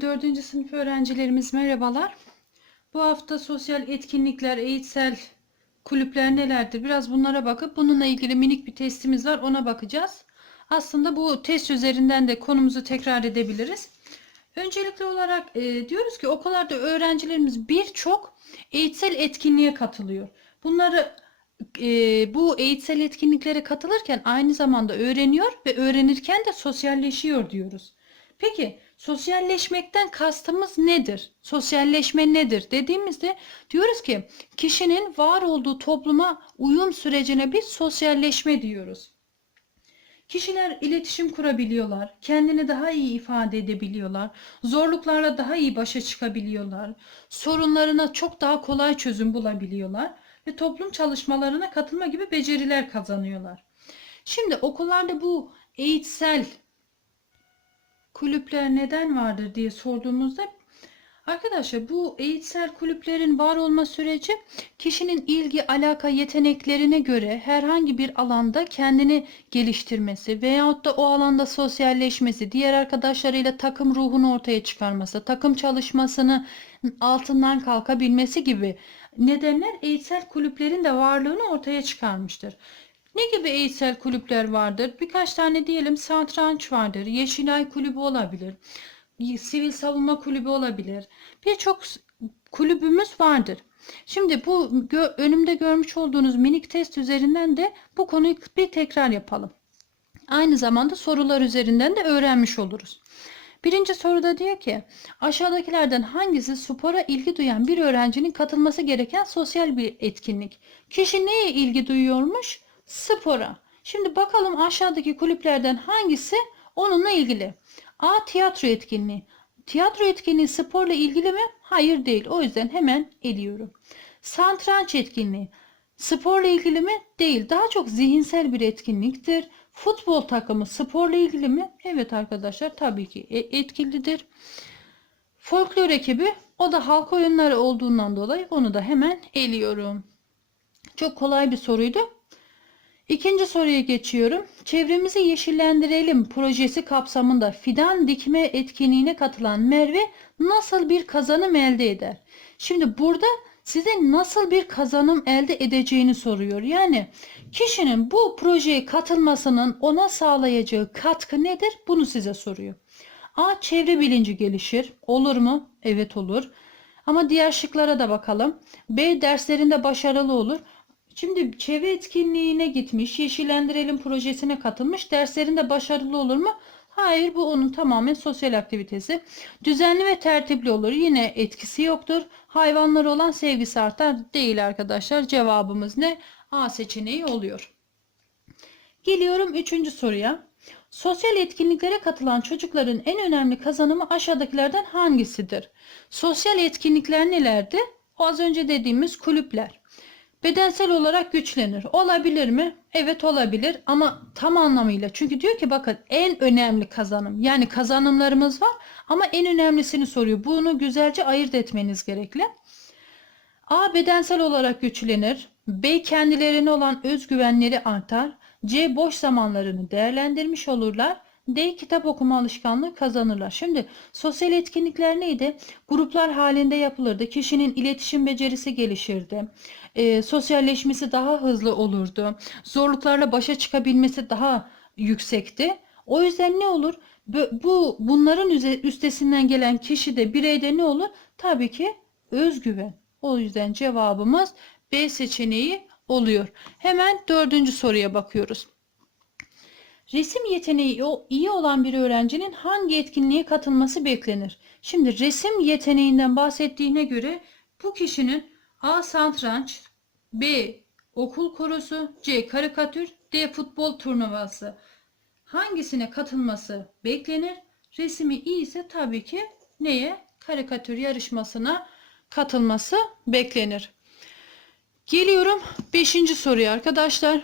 Sevgili 4. sınıf öğrencilerimiz merhabalar. Bu hafta sosyal etkinlikler, eğitsel kulüpler nelerdir? Biraz bunlara bakıp bununla ilgili minik bir testimiz var. Ona bakacağız. Aslında bu test üzerinden de konumuzu tekrar edebiliriz. Öncelikli olarak e, diyoruz ki okullarda öğrencilerimiz birçok eğitsel etkinliğe katılıyor. Bunları e, bu eğitsel etkinliklere katılırken aynı zamanda öğreniyor ve öğrenirken de sosyalleşiyor diyoruz. Peki sosyalleşmekten kastımız nedir? Sosyalleşme nedir dediğimizde diyoruz ki kişinin var olduğu topluma uyum sürecine biz sosyalleşme diyoruz. Kişiler iletişim kurabiliyorlar, kendini daha iyi ifade edebiliyorlar, zorluklarla daha iyi başa çıkabiliyorlar, sorunlarına çok daha kolay çözüm bulabiliyorlar ve toplum çalışmalarına katılma gibi beceriler kazanıyorlar. Şimdi okullarda bu eğitsel kulüpler neden vardır diye sorduğumuzda arkadaşlar bu eğitsel kulüplerin var olma süreci kişinin ilgi, alaka, yeteneklerine göre herhangi bir alanda kendini geliştirmesi veyahut da o alanda sosyalleşmesi, diğer arkadaşlarıyla takım ruhunu ortaya çıkarması, takım çalışmasını altından kalkabilmesi gibi nedenler eğitsel kulüplerin de varlığını ortaya çıkarmıştır. Ne gibi eğitsel kulüpler vardır? Birkaç tane diyelim satranç vardır, Yeşilay kulübü olabilir, sivil savunma kulübü olabilir. Birçok kulübümüz vardır. Şimdi bu gö- önümde görmüş olduğunuz minik test üzerinden de bu konuyu bir tekrar yapalım. Aynı zamanda sorular üzerinden de öğrenmiş oluruz. Birinci soruda diyor ki aşağıdakilerden hangisi spora ilgi duyan bir öğrencinin katılması gereken sosyal bir etkinlik? Kişi neye ilgi duyuyormuş? Spora. Şimdi bakalım aşağıdaki kulüplerden hangisi onunla ilgili? A. Tiyatro etkinliği. Tiyatro etkinliği sporla ilgili mi? Hayır değil. O yüzden hemen eliyorum. Satranç etkinliği. Sporla ilgili mi? Değil. Daha çok zihinsel bir etkinliktir. Futbol takımı sporla ilgili mi? Evet arkadaşlar tabii ki e- etkilidir. Folklor ekibi o da halk oyunları olduğundan dolayı onu da hemen eliyorum. Çok kolay bir soruydu. İkinci soruya geçiyorum. Çevremizi yeşillendirelim projesi kapsamında fidan dikme etkinliğine katılan Merve nasıl bir kazanım elde eder? Şimdi burada size nasıl bir kazanım elde edeceğini soruyor. Yani kişinin bu projeye katılmasının ona sağlayacağı katkı nedir? Bunu size soruyor. A. Çevre bilinci gelişir. Olur mu? Evet olur. Ama diğer şıklara da bakalım. B. Derslerinde başarılı olur. Şimdi çevre etkinliğine gitmiş, yeşillendirelim projesine katılmış. Derslerinde başarılı olur mu? Hayır, bu onun tamamen sosyal aktivitesi. Düzenli ve tertipli olur. Yine etkisi yoktur. Hayvanlara olan sevgisi artar. Değil arkadaşlar. Cevabımız ne? A seçeneği oluyor. Geliyorum üçüncü soruya. Sosyal etkinliklere katılan çocukların en önemli kazanımı aşağıdakilerden hangisidir? Sosyal etkinlikler nelerdi? O az önce dediğimiz kulüpler. Bedensel olarak güçlenir. Olabilir mi? Evet olabilir ama tam anlamıyla. Çünkü diyor ki bakın en önemli kazanım. Yani kazanımlarımız var ama en önemlisini soruyor. Bunu güzelce ayırt etmeniz gerekli. A. Bedensel olarak güçlenir. B. Kendilerine olan özgüvenleri artar. C. Boş zamanlarını değerlendirmiş olurlar. D. Kitap okuma alışkanlığı kazanırlar. Şimdi sosyal etkinlikler neydi? Gruplar halinde yapılırdı. Kişinin iletişim becerisi gelişirdi. E, sosyalleşmesi daha hızlı olurdu. Zorluklarla başa çıkabilmesi daha yüksekti. O yüzden ne olur? Bu, bu bunların üstesinden gelen kişi de bireyde ne olur? Tabii ki özgüven. O yüzden cevabımız B seçeneği oluyor. Hemen dördüncü soruya bakıyoruz. Resim yeteneği iyi olan bir öğrencinin hangi etkinliğe katılması beklenir? Şimdi resim yeteneğinden bahsettiğine göre bu kişinin A. Satranç B. Okul korosu C. Karikatür D. Futbol turnuvası hangisine katılması beklenir? Resimi iyi ise tabii ki neye? Karikatür yarışmasına katılması beklenir. Geliyorum 5. soruya arkadaşlar.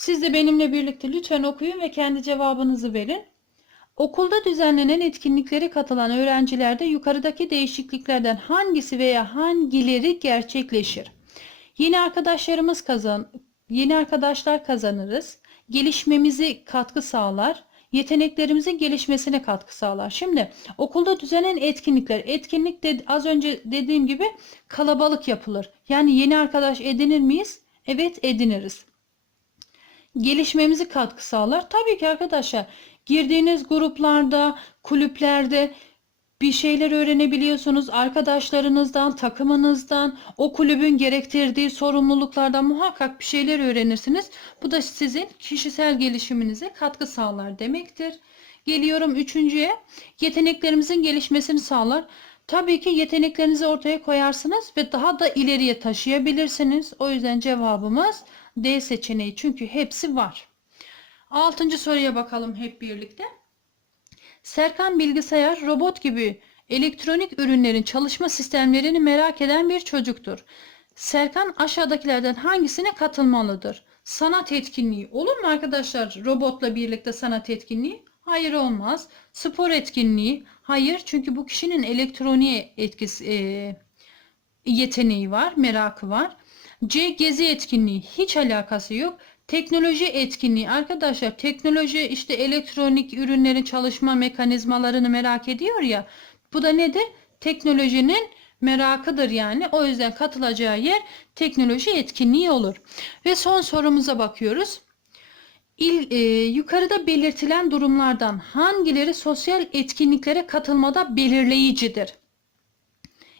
Siz de benimle birlikte lütfen okuyun ve kendi cevabınızı verin. Okulda düzenlenen etkinliklere katılan öğrencilerde yukarıdaki değişikliklerden hangisi veya hangileri gerçekleşir? Yeni arkadaşlarımız kazan, yeni arkadaşlar kazanırız. Gelişmemizi katkı sağlar. yeteneklerimizin gelişmesine katkı sağlar. Şimdi okulda düzenlenen etkinlikler, etkinlik de az önce dediğim gibi kalabalık yapılır. Yani yeni arkadaş edinir miyiz? Evet ediniriz. Gelişmemizi katkı sağlar. Tabii ki arkadaşlar girdiğiniz gruplarda, kulüplerde bir şeyler öğrenebiliyorsunuz. Arkadaşlarınızdan, takımınızdan, o kulübün gerektirdiği sorumluluklardan muhakkak bir şeyler öğrenirsiniz. Bu da sizin kişisel gelişiminize katkı sağlar demektir. Geliyorum üçüncüye. Yeteneklerimizin gelişmesini sağlar. Tabii ki yeteneklerinizi ortaya koyarsınız ve daha da ileriye taşıyabilirsiniz. O yüzden cevabımız D seçeneği. Çünkü hepsi var. Altıncı soruya bakalım hep birlikte. Serkan bilgisayar, robot gibi elektronik ürünlerin çalışma sistemlerini merak eden bir çocuktur. Serkan aşağıdakilerden hangisine katılmalıdır? Sanat etkinliği olur mu arkadaşlar? Robotla birlikte sanat etkinliği? Hayır olmaz. Spor etkinliği? Hayır çünkü bu kişinin elektroniğe etkisi e, yeteneği var, merakı var. C gezi etkinliği hiç alakası yok. Teknoloji etkinliği arkadaşlar teknoloji işte elektronik ürünlerin çalışma mekanizmalarını merak ediyor ya. Bu da nedir? Teknolojinin merakıdır yani. O yüzden katılacağı yer teknoloji etkinliği olur. Ve son sorumuza bakıyoruz. İl, e, yukarıda belirtilen durumlardan hangileri sosyal etkinliklere katılmada belirleyicidir?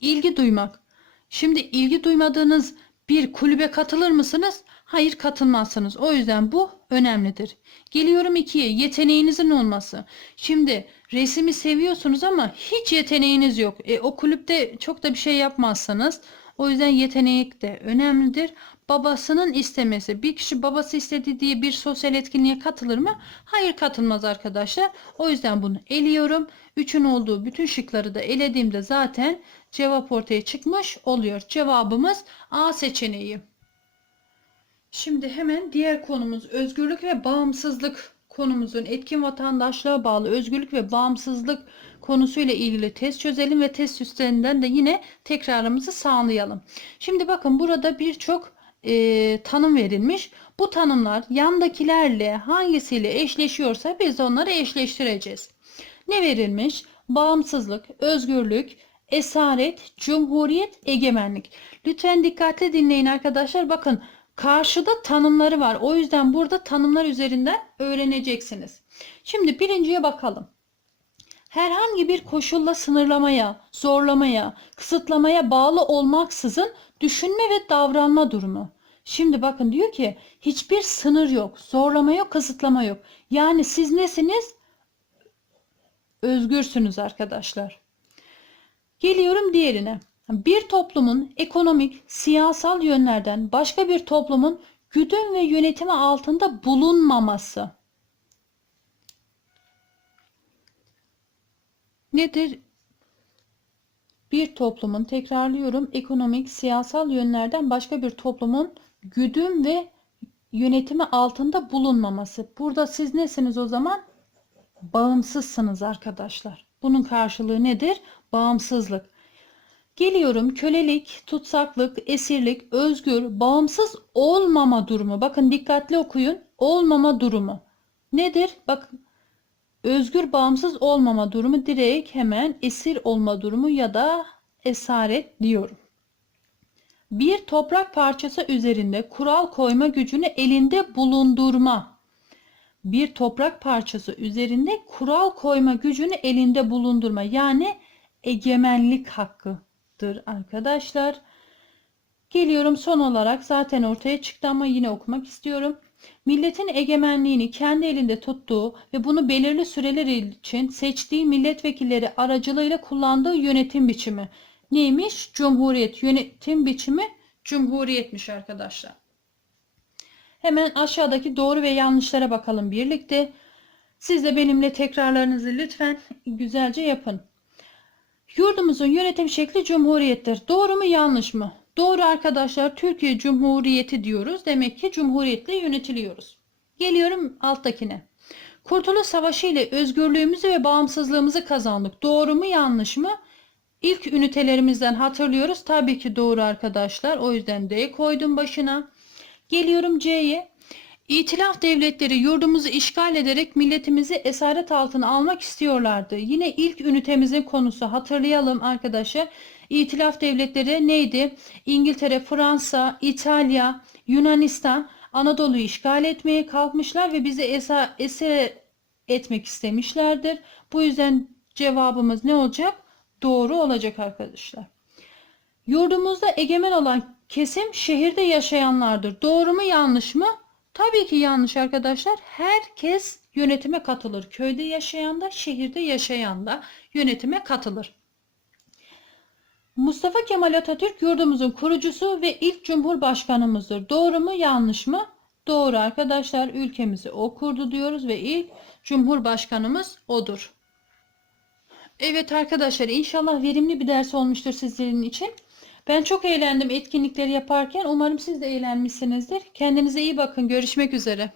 İlgi duymak. Şimdi ilgi duymadığınız bir kulübe katılır mısınız? Hayır katılmazsınız. O yüzden bu önemlidir. Geliyorum ikiye yeteneğinizin olması. Şimdi resmi seviyorsunuz ama hiç yeteneğiniz yok. E, o kulüpte çok da bir şey yapmazsanız o yüzden yetenek de önemlidir. Babasının istemesi. Bir kişi babası istedi diye bir sosyal etkinliğe katılır mı? Hayır katılmaz arkadaşlar. O yüzden bunu eliyorum. Üçün olduğu bütün şıkları da elediğimde zaten cevap ortaya çıkmış oluyor. Cevabımız A seçeneği. Şimdi hemen diğer konumuz özgürlük ve bağımsızlık konumuzun etkin vatandaşlığa bağlı özgürlük ve bağımsızlık konusuyla ilgili test çözelim ve test üstlerinden de yine tekrarımızı sağlayalım. Şimdi bakın burada birçok e, tanım verilmiş. Bu tanımlar yandakilerle hangisiyle eşleşiyorsa biz onları eşleştireceğiz. Ne verilmiş? Bağımsızlık, özgürlük, esaret, cumhuriyet, egemenlik. Lütfen dikkatli dinleyin arkadaşlar. Bakın karşıda tanımları var. O yüzden burada tanımlar üzerinden öğreneceksiniz. Şimdi birinciye bakalım. Herhangi bir koşulla sınırlamaya, zorlamaya, kısıtlamaya bağlı olmaksızın düşünme ve davranma durumu. Şimdi bakın diyor ki hiçbir sınır yok, zorlama yok, kısıtlama yok. Yani siz nesiniz? Özgürsünüz arkadaşlar. Geliyorum diğerine. Bir toplumun ekonomik, siyasal yönlerden başka bir toplumun güdüm ve yönetimi altında bulunmaması. Nedir? Bir toplumun, tekrarlıyorum, ekonomik, siyasal yönlerden başka bir toplumun güdüm ve yönetimi altında bulunmaması. Burada siz nesiniz o zaman? Bağımsızsınız arkadaşlar. Bunun karşılığı nedir? Bağımsızlık. Geliyorum kölelik, tutsaklık, esirlik, özgür, bağımsız olmama durumu. Bakın dikkatli okuyun. Olmama durumu. Nedir? Bakın özgür bağımsız olmama durumu direkt hemen esir olma durumu ya da esaret diyorum. Bir toprak parçası üzerinde kural koyma gücünü elinde bulundurma. Bir toprak parçası üzerinde kural koyma gücünü elinde bulundurma. Yani egemenlik hakkıdır arkadaşlar. Geliyorum son olarak zaten ortaya çıktı ama yine okumak istiyorum. Milletin egemenliğini kendi elinde tuttuğu ve bunu belirli süreler için seçtiği milletvekilleri aracılığıyla kullandığı yönetim biçimi. Neymiş? Cumhuriyet yönetim biçimi cumhuriyetmiş arkadaşlar. Hemen aşağıdaki doğru ve yanlışlara bakalım birlikte. Siz de benimle tekrarlarınızı lütfen güzelce yapın. Yurdumuzun yönetim şekli cumhuriyettir. Doğru mu yanlış mı? Doğru arkadaşlar Türkiye Cumhuriyeti diyoruz. Demek ki cumhuriyetle yönetiliyoruz. Geliyorum alttakine. Kurtuluş Savaşı ile özgürlüğümüzü ve bağımsızlığımızı kazandık. Doğru mu yanlış mı? İlk ünitelerimizden hatırlıyoruz. Tabii ki doğru arkadaşlar. O yüzden D koydum başına. Geliyorum C'ye. İtilaf devletleri yurdumuzu işgal ederek milletimizi esaret altına almak istiyorlardı. Yine ilk ünitemizin konusu hatırlayalım arkadaşlar. İtilaf devletleri neydi? İngiltere, Fransa, İtalya, Yunanistan Anadolu'yu işgal etmeye kalkmışlar ve bizi esa, esir etmek istemişlerdir. Bu yüzden cevabımız ne olacak? Doğru olacak arkadaşlar. Yurdumuzda egemen olan kesim şehirde yaşayanlardır. Doğru mu yanlış mı? Tabii ki yanlış arkadaşlar. Herkes yönetime katılır. Köyde yaşayan da şehirde yaşayan da yönetime katılır. Mustafa Kemal Atatürk yurdumuzun kurucusu ve ilk cumhurbaşkanımızdır. Doğru mu yanlış mı? Doğru arkadaşlar. Ülkemizi o kurdu diyoruz ve ilk cumhurbaşkanımız odur. Evet arkadaşlar inşallah verimli bir ders olmuştur sizlerin için. Ben çok eğlendim etkinlikleri yaparken. Umarım siz de eğlenmişsinizdir. Kendinize iyi bakın. Görüşmek üzere.